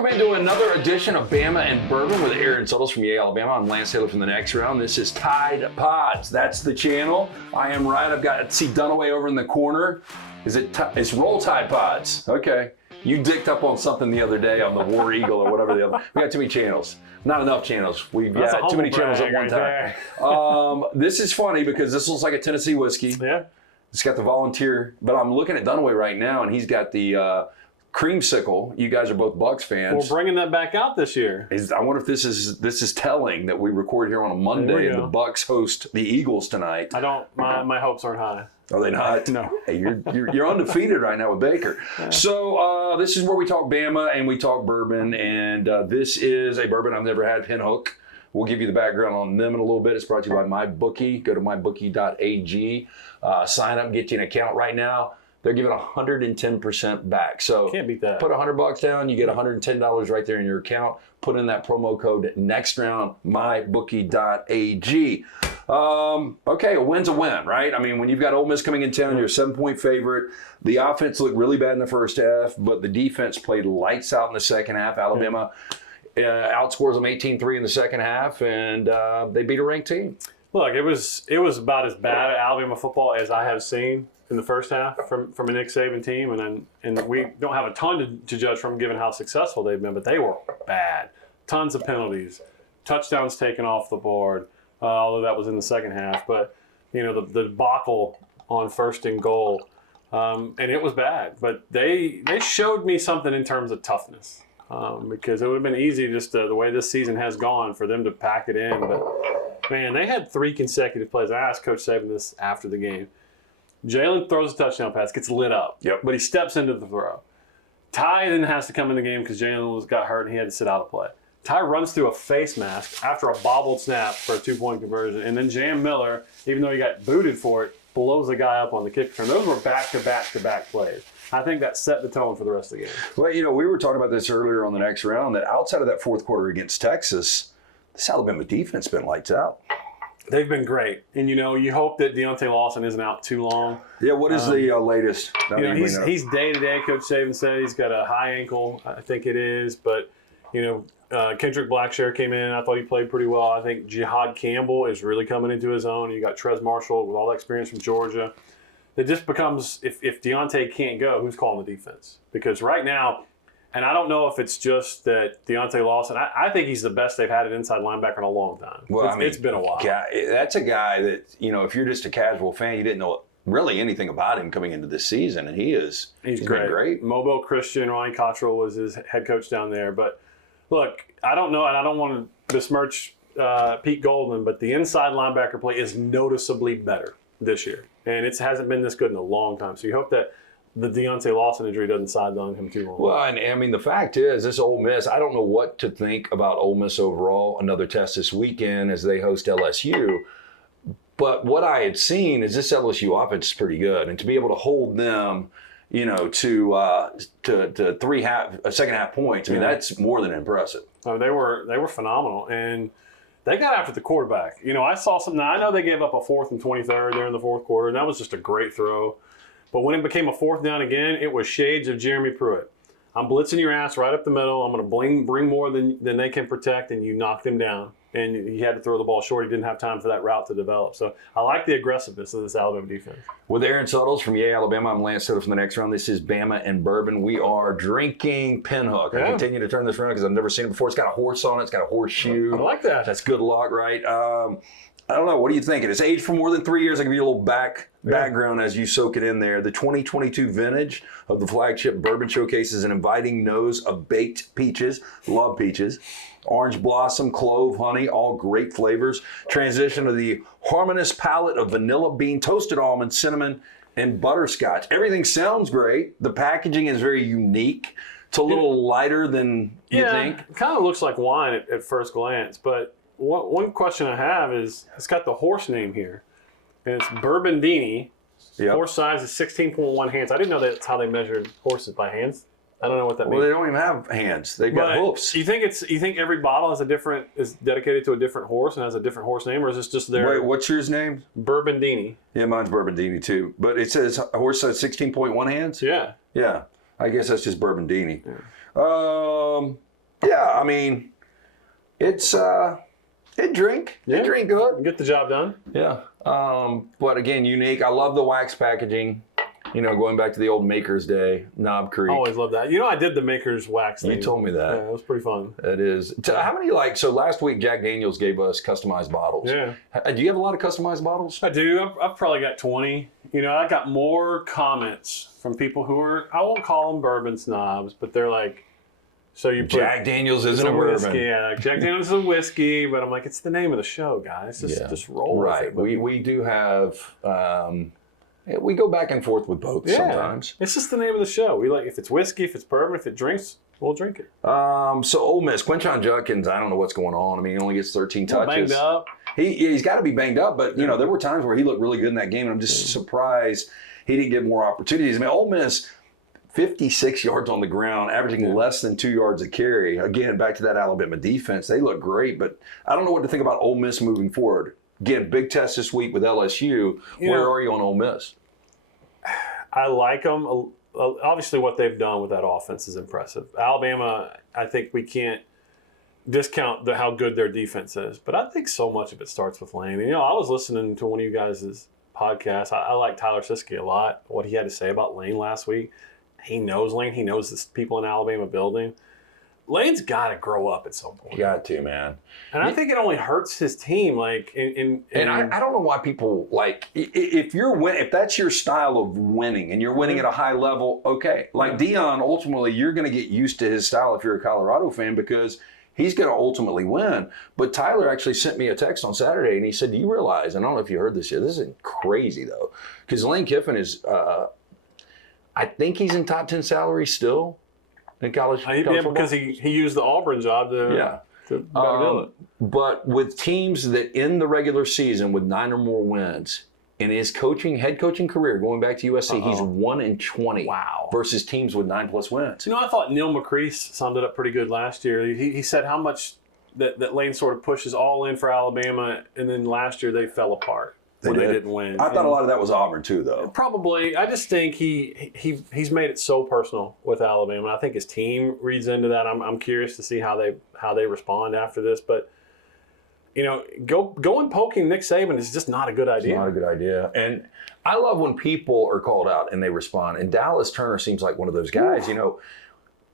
Welcome into another edition of Bama and Bourbon with Aaron Suttles from Yale, Alabama. I'm Lance Taylor from the Next Round. This is Tide Pods. That's the channel. I am right. I've got see Dunaway over in the corner. It's Roll Tide Pods. Okay. You dicked up on something the other day on the War Eagle or whatever the other. We got too many channels. Not enough channels. We've got too many channels at one time. This is funny because this looks like a Tennessee whiskey. Yeah. It's got the volunteer, but I'm looking at Dunaway right now, and he's got the creamsicle. You guys are both Bucks fans. We're bringing that back out this year. I wonder if this is telling that we record here on a Monday and the Bucks host the Eagles tonight. My hopes aren't high. Are they not? No. Hey, you're undefeated right now with Baker. Yeah. So this is where we talk Bama and we talk bourbon, and this is a bourbon I've never had, Pinhook. We'll give you the background on them in a little bit. It's brought to you by MyBookie. Go to mybookie.ag. Sign up and get you an account right now. They're giving 110% back. So can't beat that. Put $100 down, you get $110 right there in your account. Put in that promo code NEXTROUND, mybookie.ag. Okay, a win's a win, right? I mean, when you've got Ole Miss coming in town, you're a 7-point favorite. The offense looked really bad in the first half, but the defense played lights out in the second half. Alabama outscores them 18-3 in the second half, and they beat a ranked team. Look, it was about as bad at Alabama football as I have seen in the first half from a Nick Saban team, and we don't have a ton to judge from given how successful they've been, but they were bad. Tons of penalties, touchdowns taken off the board, although that was in the second half. But the debacle on first and goal, and it was bad. But they showed me something in terms of toughness, because it would have been easy just the way this season has gone for them to pack it in. But man, they had 3 consecutive plays. I asked Coach Saban this after the game. Jalen throws a touchdown pass, gets lit up, but he steps into the throw. Ty then has to come in the game because Jalen got hurt and he had to sit out of play. Ty runs through a face mask after a bobbled snap for a 2-point conversion, and then Jam Miller, even though he got booted for it, blows the guy up on the kick return. Those were back-to-back plays. I think that set the tone for the rest of the game. Well, we were talking about this earlier on the Next Round, that outside of that fourth quarter against Texas, this Alabama defense has been lights out. They've been great. And, you hope that Deontay Lawson isn't out too long. Yeah, what is the latest? He's day-to-day, Coach Saban said. He's got a high ankle, I think it is. But, Kendrick Blackshear came in. I thought he played pretty well. I think Jihad Campbell is really coming into his own. You got Trez Marshall with all that experience from Georgia. It just becomes, if Deontay can't go, who's calling the defense? Because right now, and I don't know if it's just that Deontay Lawson, I think he's the best they've had at inside linebacker in a long time. Well, it's been a while. That's a guy that, if you're just a casual fan, you didn't know really anything about him coming into this season, and he's been great. Mobile Christian, Ronnie Cottrell was his head coach down there. But look, I don't know, and I don't want to besmirch Pete Goldman, but the inside linebacker play is noticeably better this year. And it hasn't been this good in a long time. So you hope that the Deontay Lawson injury doesn't sideline him too long. Well, and I mean, the fact is, this Ole Miss, I don't know what to think about Ole Miss overall. Another test this weekend as they host LSU. But what I had seen is this LSU offense is pretty good. And to be able to hold them, to second half points, I mean, that's more than impressive. Oh, they were phenomenal. And they got after the quarterback. I saw something. I know they gave up a 4th and 23rd there in the fourth quarter, and that was just a great throw. But when it became a 4th down again, it was shades of Jeremy Pruitt. I'm blitzing your ass right up the middle. I'm going to bring more than they can protect, and you knocked him down. And he had to throw the ball short. He didn't have time for that route to develop. So I like the aggressiveness of this Alabama defense. With Aaron Suttles from Yale, Alabama, I'm Lance Taylor from the Next Round. This is Bama and Bourbon. We are drinking Pinhook. I continue to turn this around because I've never seen it before. It's got a horse on it. It's got a horseshoe. I like that. That's good luck, right? I don't know. What do you think? It's aged for more than 3 years. I'll give you a little background as you soak it in there. The 2022 vintage of the Flagship Bourbon showcases an inviting nose of baked peaches. Love peaches. Orange blossom, clove, honey, all great flavors. Transition to the harmonious palette of vanilla bean, toasted almond, cinnamon, and butterscotch. Everything sounds great. The packaging is very unique. It's a little lighter than you think. It kind of looks like wine at first glance, but one question I have is, it's got the horse name here, and it's Bourbondini. Yep. Horse size is 16.1 hands. I didn't know that's how they measured horses, by hands. I don't know what that means. Well, they don't even have hands. They've got hoofs. You think every bottle is dedicated to a different horse and has a different horse name, or is this just their? Wait, what's yours name? Bourbondini. Yeah, mine's Bourbondini too. But it says horse size 16.1 hands. Yeah. Yeah, I guess that's just Bourbondini. Yeah. Yeah, I mean, it's it drink good. Get the job done. Yeah. But again, unique. I love the wax packaging. You know, going back to the old Maker's Day, Knob Creek. Always love that. You know, I did the Maker's wax thing. You told me that. Yeah, it was pretty fun. It is. How many, so last week Jack Daniels gave us customized bottles. Yeah. Do you have a lot of customized bottles? I do. I've probably got 20. You know, I got more comments from people who are, I won't call them bourbon snobs, but they're like, so you put Jack Daniels isn't a bourbon. Whiskey, yeah, Jack Daniels is a whiskey, but I'm like, it's the name of the show, guys. Just roll with it. We do have, we go back and forth with both sometimes. It's just the name of the show. We like, if it's whiskey, if it's bourbon, if it drinks, we'll drink it. So Ole Miss, Quinshon Judkins, I don't know what's going on. I mean, he only gets 13 touches. Banged up. He's got to be banged up, but, you know, there were times where he looked really good in that game, and I'm just surprised he didn't get more opportunities. I mean, Ole Miss, 56 yards on the ground, averaging less than 2 yards a carry. Again, back to that Alabama defense. They look great, but I don't know what to think about Ole Miss moving forward. Again, big test this week with LSU. Where are you on Ole Miss? I like them. Obviously, what they've done with that offense is impressive. Alabama, I think we can't discount how good their defense is, but I think so much of it starts with Lane. You know, I was listening to one of you guys' podcasts. I like Tyler Siskey a lot, what he had to say about Lane last week. He knows Lane. He knows the people in Alabama building. Lane's got to grow up at some point. You got to, man. And I think it only hurts his team. Like, and I don't know why people if that's your style of winning and you're winning at a high level, okay. Like Deion, ultimately, you're going to get used to his style if you're a Colorado fan because he's going to ultimately win. But Tyler actually sent me a text on Saturday and he said, "Do you realize?" And I don't know if you heard this yet. This is crazy though, because Lane Kiffin is. I think he's in top 10 salary still in college football. Because he used the Auburn job to do it. But with teams that in the regular season with 9 or more wins in his head coaching career, going back to USC, he's 1-20. Wow. Versus teams with 9+ wins. You know, I thought Neil McCrease summed it up pretty good last year. He said how much that Lane sort of pushes all in for Alabama, and then last year they fell apart. They didn't win. I thought a lot of that was Auburn too, though. Probably. I just think he's made it so personal with Alabama. I think his team reads into that. I'm curious to see how they respond after this. But you know, going poking Nick Saban is just not a good idea. It's not a good idea. And I love when people are called out and they respond. And Dallas Turner seems like one of those guys. You know,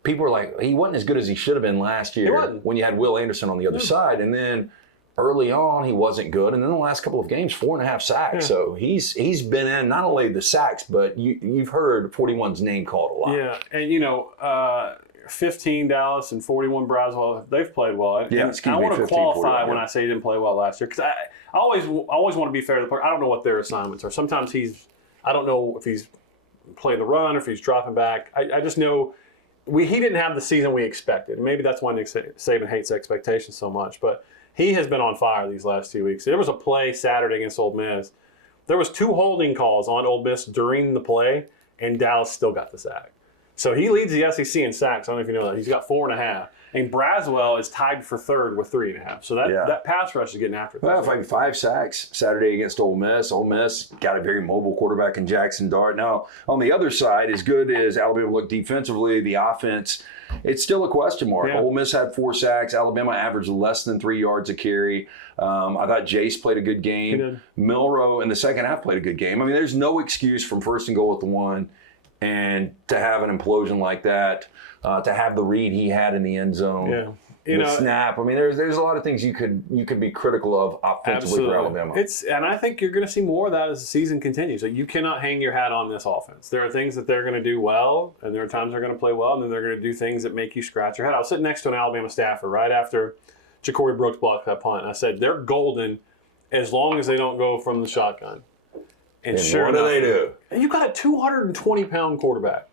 people are like, he wasn't as good as he should have been last year when you had Will Anderson on the other side, and then. Early on, he wasn't good, and then the last couple of games, 4.5 sacks. Yeah. So he's been in not only the sacks, but you've heard 41's name called a lot. Yeah, and you know, 15 Dallas and 41 Braswell, they've played well. Yeah, and I want to qualify when I say he didn't play well last year because I always want to be fair to the player. I don't know what their assignments are. Sometimes I don't know if he's playing the run or if he's dropping back. I just know he didn't have the season we expected. Maybe that's why Nick Saban hates expectations so much, but. He has been on fire these last 2 weeks. There was a play Saturday against Ole Miss. There was 2 holding calls on Ole Miss during the play, and Dallas still got the sack. So he leads the SEC in sacks. I don't know if you know that. He's got 4.5. And Braswell is tied for third with 3.5. So that pass rush is getting after it. Well, like 5 sacks Saturday against Ole Miss. Ole Miss got a very mobile quarterback in Jackson Dart. Now, on the other side, as good as Alabama looked defensively, the offense, it's still a question mark. Yeah. Ole Miss had 4 sacks. Alabama averaged less than 3 yards a carry. I thought Jace played a good game. He did. Milroe in the second half played a good game. I mean, there's no excuse from first and goal at the 1 and to have an implosion like that, to have the read he had in the end zone. Yeah. Snap. I mean, there's a lot of things you could be critical of offensively for Alabama. And I think you're going to see more of that as the season continues. So you cannot hang your hat on this offense. There are things that they're going to do well, and there are times they're going to play well, and then they're going to do things that make you scratch your head. I was sitting next to an Alabama staffer right after Ja'Cory Brooks blocked that punt, and I said, they're golden as long as they don't go from the shotgun. And sure what do they do? You got a 220-pound quarterback.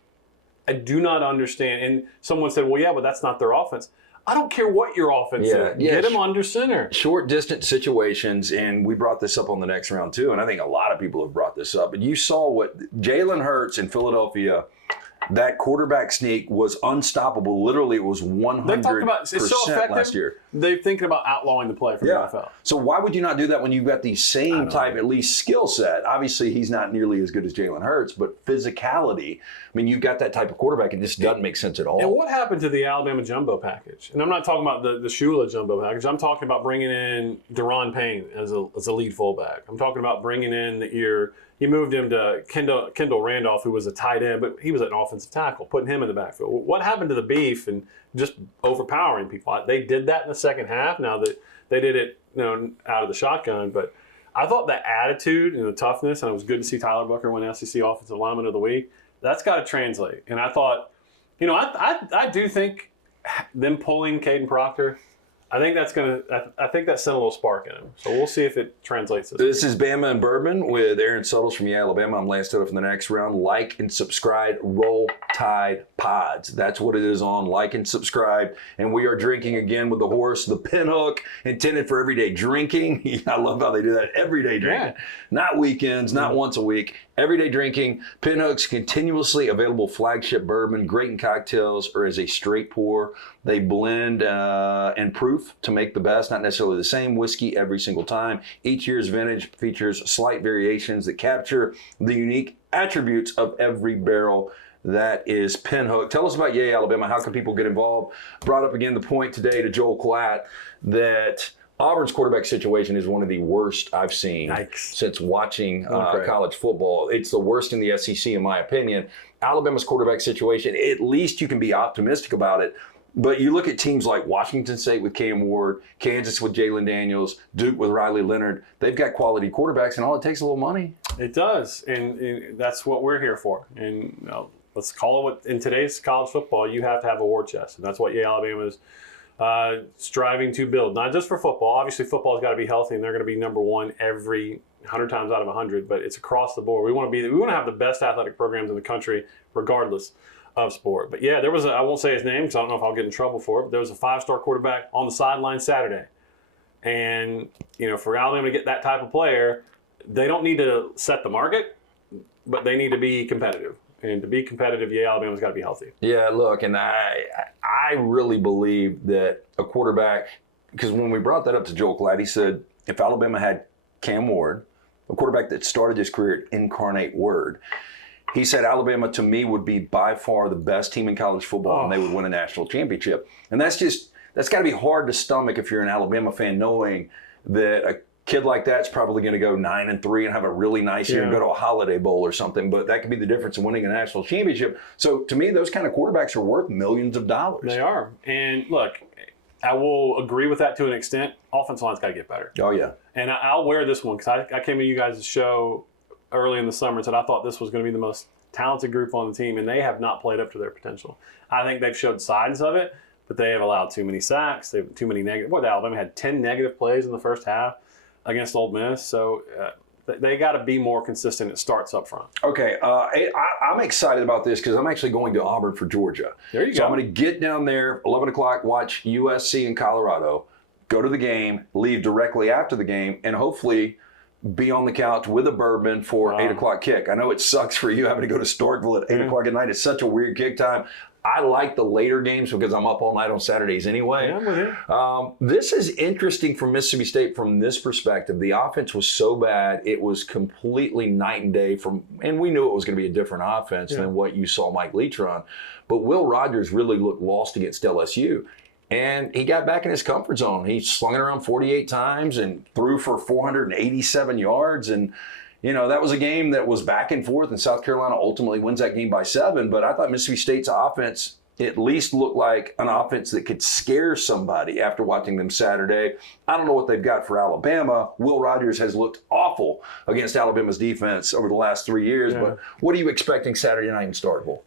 I do not understand. And someone said, well, yeah, but that's not their offense. I don't care what your offense is. Get him under center. Short distance situations, and we brought this up on the next round too, and I think a lot of people have brought this up. But you saw what Jalen Hurts in Philadelphia, that quarterback sneak was unstoppable. Literally, it was 100% it's so effective. last year. they're thinking about outlawing the play from the NFL. So why would you not do that when you've got the same type, at least, skill set? Obviously, he's not nearly as good as Jalen Hurts, but physicality. I mean, you've got that type of quarterback, and this doesn't make sense at all. And what happened to the Alabama jumbo package? And I'm not talking about the Shula jumbo package. I'm talking about bringing in Deron Payne as a lead fullback. I'm talking about bringing in you moved him to Kendall Randolph, who was a tight end, but he was an offensive tackle, putting him in the backfield. What happened to the beef and just overpowering people? They did that in the second half. Now that they did it, out of the shotgun, but I thought that attitude and the toughness, and it was good to see Tyler Booker win SEC Offensive Lineman of the Week. That's got to translate. And I thought, I do think them pulling Caden Proctor, I think that sent a little spark in him. So we'll see if it translates. This is Bama and Bourbon with Aaron Suttles from Alabama. I'm Lance Taylor from the next round. Like and subscribe. Roll Tide Pods. That's what it is on. Like and subscribe. And we are drinking again with the horse, the Pinhook, intended for everyday drinking. I love how they do that. Everyday drinking. Yeah. Not weekends, not once a week. Everyday drinking. Pinhook's continuously available flagship bourbon, great in cocktails or as a straight pour. They blend and proof to make the best, not necessarily the same whiskey every single time. Each year's vintage features slight variations that capture the unique attributes of every barrel. That is Pinhook. Tell us about Yay, Alabama. How can people get involved? Brought up again the point today to Joel Klatt that Auburn's quarterback situation is one of the worst I've seen since watching college football. It's the worst in the SEC, in my opinion. Alabama's quarterback situation, at least you can be optimistic about it. But you look at teams like Washington State with Cam Ward, Kansas with Jalen Daniels, Duke with Riley Leonard. They've got quality quarterbacks, and all it takes is a little money. It does, and that's what we're here for. And let's call it what in today's college football, you have to have a war chest, and that's what Alabama is striving to build. Not just for football. Obviously, football's got to be healthy, and they're going to be number one every 100 times out of 100. But it's across the board. We want to have the best athletic programs in the country, regardless of sport. But yeah, I won't say his name because I don't know if I'll get in trouble for it, but there was a 5-star quarterback on the sideline Saturday. And, for Alabama to get that type of player, they don't need to set the market, but they need to be competitive. And to be competitive, Alabama's got to be healthy. Yeah, look, and I really believe that a quarterback, because when we brought that up to Joel Klatt, he said if Alabama had Cam Ward, a quarterback that started his career at Incarnate Word, he said Alabama, to me, would be by far the best team in college football, and they would win a national championship. And that's got to be hard to stomach if you're an Alabama fan, knowing that a kid like that's probably going to go 9-3 and have a really nice year and go to a Holiday Bowl or something. But that could be the difference in winning a national championship. So to me, those kind of quarterbacks are worth millions of dollars. They are. And look, I will agree with that to an extent. Offensive line's got to get better. Oh, yeah. And I'll wear this one because I came to you guys' show early in the summer and said I thought this was going to be the most talented group on the team, and they have not played up to their potential. I think they've showed signs of it, but they have allowed too many sacks. They have too many negative. Alabama had 10 negative plays in the first half against Ole Miss, so they got to be more consistent. It starts up front. Okay, I'm excited about this because I'm actually going to Auburn for Georgia. There you go. So I'm going to get down there, 11 o'clock, watch USC in Colorado, go to the game, leave directly after the game, and hopefully be on the couch with a bourbon for 8 o'clock kick. I know it sucks for you having to go to Starkville at 8 o'clock at night. It's such a weird kick time. I like the later games because I'm up all night on Saturdays anyway. Yeah, I'm with you. This is interesting from Mississippi State from this perspective. The offense was so bad, it was completely night and day and we knew it was going to be a different offense than what you saw Mike Leach run. But Will Rogers really looked lost against LSU. And he got back in his comfort zone. He slung it around 48 times and threw for 487 yards. And, that was a game that was back and forth, and South Carolina ultimately wins that game by 7. But I thought Mississippi State's offense at least looked like an offense that could scare somebody after watching them Saturday. I don't know what they've got for Alabama. Will Rogers has looked awful against Alabama's defense over the last 3 years. But what are you expecting Saturday night in Starkville?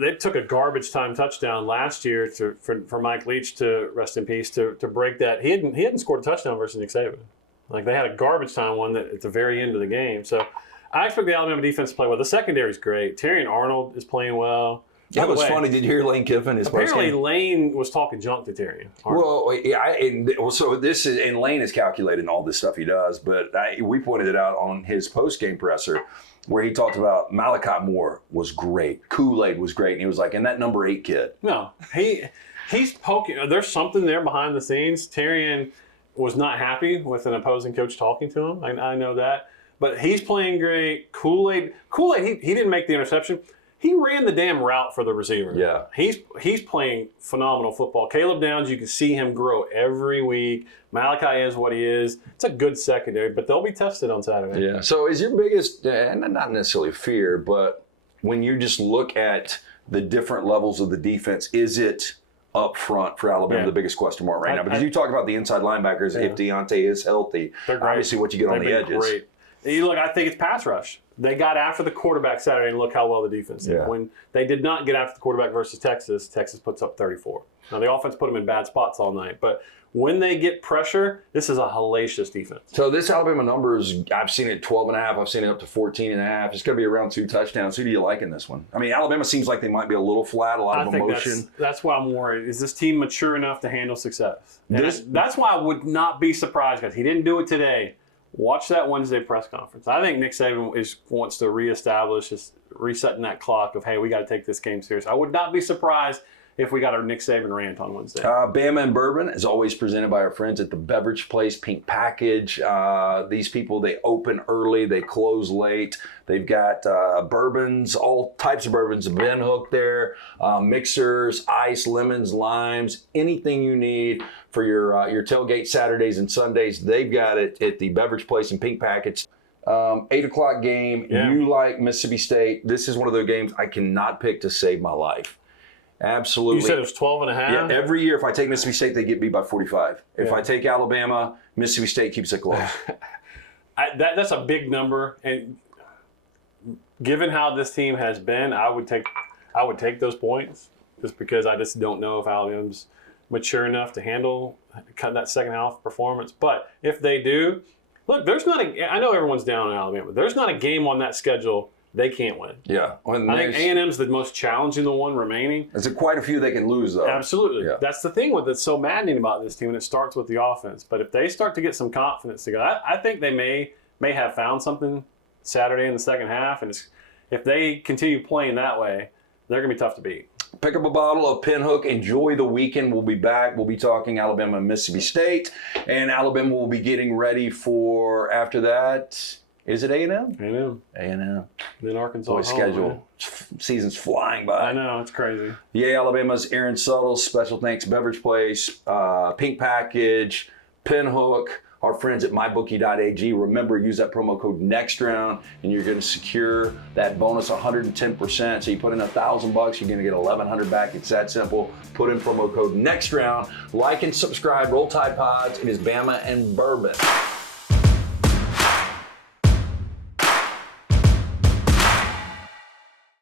They took a garbage time touchdown last year for Mike Leach, to rest in peace, to break that. He hadn't scored a touchdown versus Nick Saban. Like, they had a garbage time one at the very end of the game. So I expect the Alabama defense to play well. The secondary's great. Terrion Arnold is playing well. That was funny. Did you hear Lane Kiffin? Apparently, Lane was talking junk to Terrion Arnold. Well, yeah, so this is, and Lane is calculating all this stuff he does, but we pointed it out on his post-game presser. where he talked about Malachi Moore was great. Kool-Aid was great. And he was like, and that number 8 kid. No, he's poking. There's something there behind the scenes. Terrian was not happy with an opposing coach talking to him. I know that. But he's playing great. Kool-Aid, he didn't make the interception. He ran the damn route for the receiver. Yeah. He's playing phenomenal football. Caleb Downs, you can see him grow every week. Malachi is what he is. It's a good secondary, but they'll be tested on Saturday. Yeah. So is your biggest, and not necessarily fear, but when you just look at the different levels of the defense, is it up front for Alabama the biggest question mark right now? Because you talk about the inside linebackers, if Deontay is healthy, obviously what you get on the edges. Great. You look, I think it's pass rush. They got after the quarterback Saturday, and look how well the defense did. Yeah. When they did not get after the quarterback versus Texas, Texas puts up 34. Now, the offense put them in bad spots all night, but when they get pressure, this is a hellacious defense. So this Alabama numbers, I've seen it 12.5. I've seen it up to 14.5. It's going to be around 2 touchdowns. Who do you like in this one? I mean, Alabama seems like they might be a little flat, a lot of emotion. That's why I'm worried. Is this team mature enough to handle success? That's why I would not be surprised, because he didn't do it today. Watch that Wednesday press conference. I think Nick Saban wants to reestablish this, resetting that clock of, hey, we got to take this game serious. I would not be surprised if we got our Nick Saban rant on Wednesday. Bama and Bourbon is always presented by our friends at the Beverage Place Pink Package. These people, they open early, they close late. They've got bourbons, all types of bourbons, Pinhook there, mixers, ice, lemons, limes, anything you need for your tailgate Saturdays and Sundays. They've got it at the Beverage Place and Pink Package. 8 o'clock game. Yeah. You like Mississippi State. This is one of those games I cannot pick to save my life. Absolutely. You said it was 12.5? Yeah, every year if I take Mississippi State, they get beat by 45. If I take Alabama, Mississippi State keeps it close. That's a big number, and given how this team has been, I would take those points, just because I just don't know if Alabama's mature enough to handle that second half performance. But if they do, look, I know everyone's down on Alabama. There's not a game on that schedule they can't win. Yeah. I think A&M's the most challenging, the one remaining. There's quite a few they can lose, though. Absolutely. Yeah. That's the thing that's so maddening about this team, and it starts with the offense. But if they start to get some confidence together, I think they may have found something Saturday in the second half. And if they continue playing that way, they're going to be tough to beat. Pick up a bottle of Pinhook. Enjoy the weekend. We'll be back. We'll be talking Alabama and Mississippi State. And Alabama will be getting ready for, after that, is it A&M? A&M. A&M. Then Arkansas. Boy, schedule. Season's flying by. I know, it's crazy. Yeah, Alabama's Aaron Suttles. Special thanks, Beverage Place, Pink Package, Pinhook, our friends at mybookie.ag. Remember, use that promo code NEXTROUND, and you're going to secure that bonus 110%. So you put in $1,000, you're going to get $1,100 back. It's that simple. Put in promo code NEXTROUND. Like and subscribe. Roll Tide Pods. It is Bama and Bourbon.